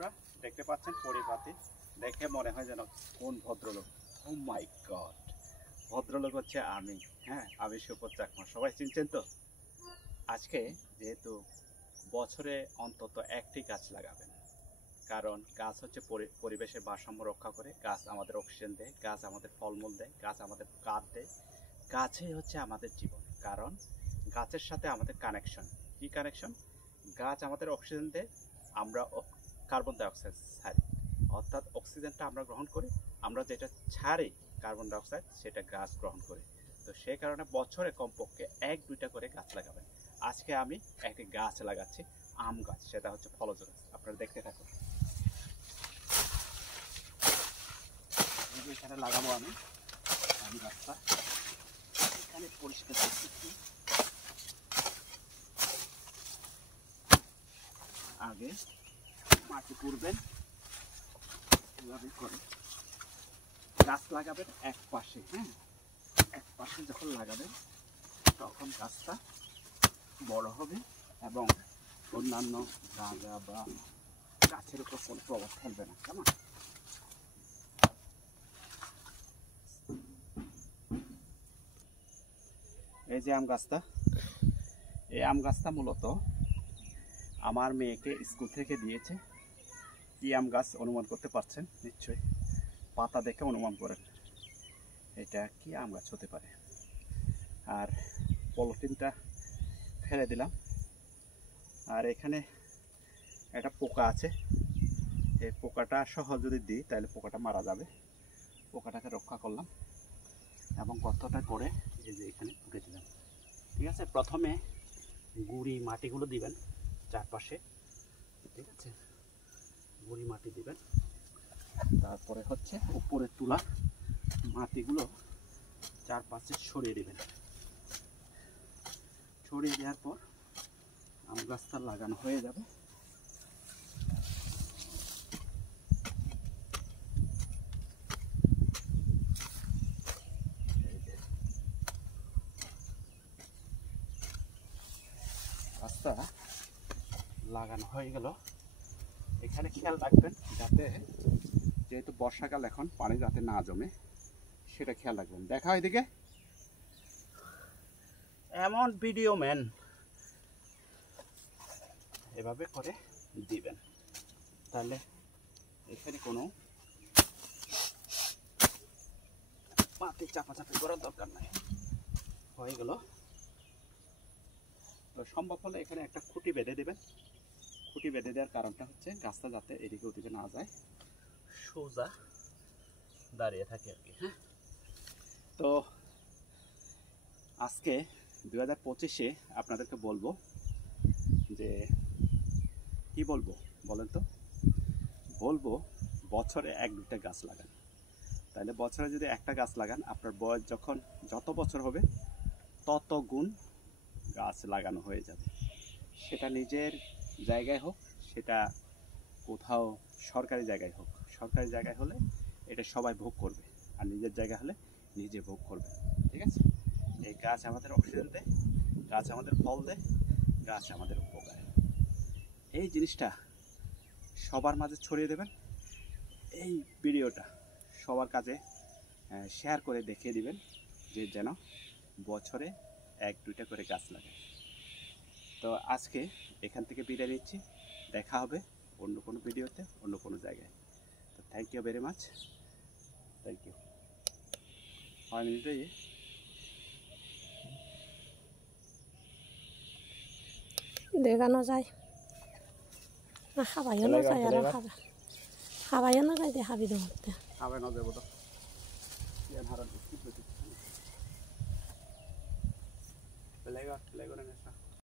বন্ধুরা দেখতে পাচ্ছেন পরিপাতি, দেখে মনে হয় যেন কোন ভদ্রলোক। ও মাই গড, ভদ্রলোক হচ্ছে আমি। হ্যাঁ, আমি সুপত চাকমা, সবাই চিনছেন তো। আজকে যেহেতু বছরে অন্তত একটি গাছ লাগাবেন, কারণ গাছ হচ্ছে পরিবেশের ভারসাম্য রক্ষা করে, গাছ আমাদের অক্সিজেন দেয়, গাছ আমাদের ফলমূল দেয়, গাছ আমাদের কাঠ দেয়। গাছই হচ্ছে আমাদের জীবন, কারণ গাছের সাথে আমাদের কানেকশন। কি কানেকশন? গাছ আমাদের অক্সিজেন দেয়, আমরা কার্বন ডাইঅক্সাইড ছাড়ি, অর্থাৎ অক্সিজেনটা আমরা গ্রহণ করি, আমরা যেটা ছাড়ি কার্বন ডাইঅক্সাইড সেটা গাছ গ্রহণ করে। তো সেই কারণে বছরে কমপক্ষে 1-2টা করে গাছ লাগাবেন। আজকে আমি একটি গাছ লাগাচ্ছি, আম গাছ, সেটা হচ্ছে ফলজ গাছ। আপনারা দেখতে থাকুন। এখানে লাগাবো আমি আম গাছটা। এখানে পরিষ্কার করছি, আগে মাটি করবেন, এভাবে করে গাছ লাগাবেন এক পাশে। হ্যাঁ, এক পাশে যখন লাগাবেন তখন গাছটা বড় হবে এবং অন্যান্য জায়গা বা গাছের উপর কোনো প্রভাব ফেলবে না। কেমন? এই যে আম গাছটা, এই আম গাছটা মূলত আমার মেয়েকে স্কুল থেকে দিয়েছে। কি আম গাছ অনুমান করতে পারছেন নিশ্চয়ই, পাতা দেখে অনুমান করেন এটা কি আম গাছ হতে পারে। আর পলিথিনটা ফেলে দিলাম। আর এখানে একটা পোকা আছে, এই পোকাটা সহ যদি দিই তাহলে পোকাটা মারা যাবে। পোকাটাকে রক্ষা করলাম এবং কতটা করে এই যে এখানে পুঁতে দিলাম। ঠিক আছে, প্রথমে গুঁড়ি মাটিগুলো দিবেন চারপাশে। ঠিক আছে, গুঁড়ি মাটি দিবেন, তারপরে হচ্ছে উপরে তোলা মাটিগুলো চারপাশে ছড়িয়ে দিবেন। ছড়িয়ে দেওয়ার পর আম গাছটা লাগানো হয়ে যাবে। গাছটা লাগানো হয়ে গেল। এখানে খেয়াল রাখবেন যাতে, যেহেতু বর্ষাকাল এখন, পানি যাতে না জমে সেটা খেয়াল রাখবেন। দেখা এদিকে, এমন ভিডিও ম্যান, এভাবে করে দিবেন, তাহলে এখানে কোনো মাটি চাপাচাপি করার দরকার নাই। হয়ে গেল। তো সম্ভব হলে এখানে একটা খুঁটি বেঁধে দেবেন। খুঁটি বেঁধে দেওয়ার কারণটা হচ্ছে গাছটা যাতে এদিকে ওদিকে না যায়, সোজা দাঁড়িয়ে থাকে আর কি। হ্যাঁ, তো আজকে 2025-এ আপনাদেরকে বলবো যে, কি বলবো বলেন তো? বলবো বছরে 1-2টা গাছ লাগান। তাহলে বছরে যদি একটা গাছ লাগান, আপনার বয়স যখন যত বছর হবে তত গুণ গাছ লাগানো হয়ে যাবে। সেটা নিজের জায়গায় হোক, সেটা কোথাও সরকারি জায়গায় হোক। সরকারি জায়গায় হলে এটা সবাই ভোগ করবে, আর নিজের জায়গা হলে নিজে ভোগ করবে। ঠিক আছে, এই গাছ আমাদের অক্সিজেন দেয়, গাছ আমাদের ফল দেয়, গাছ আমাদের উপকার। এই জিনিসটা সবার মাঝে ছড়িয়ে দেবেন। এই ভিডিওটা সবার কাছে শেয়ার করে দেখিয়ে দিবেন যে যেন বছরে 1-2টা করে গাছ লাগায়। তো আজকে এখান থেকে বিদায় নিচ্ছি। দেখা হবে অন্য কোনো ভিডিওতে, অন্য কোনো জায়গায়। তো thank you very much, thank you. 5 মিনিটে দেখানো যায় না, খাবাইও না যায়, আর খাবাইও না যায়, দেখাবি ধরতে খাবে না দেবো তো প্লে করে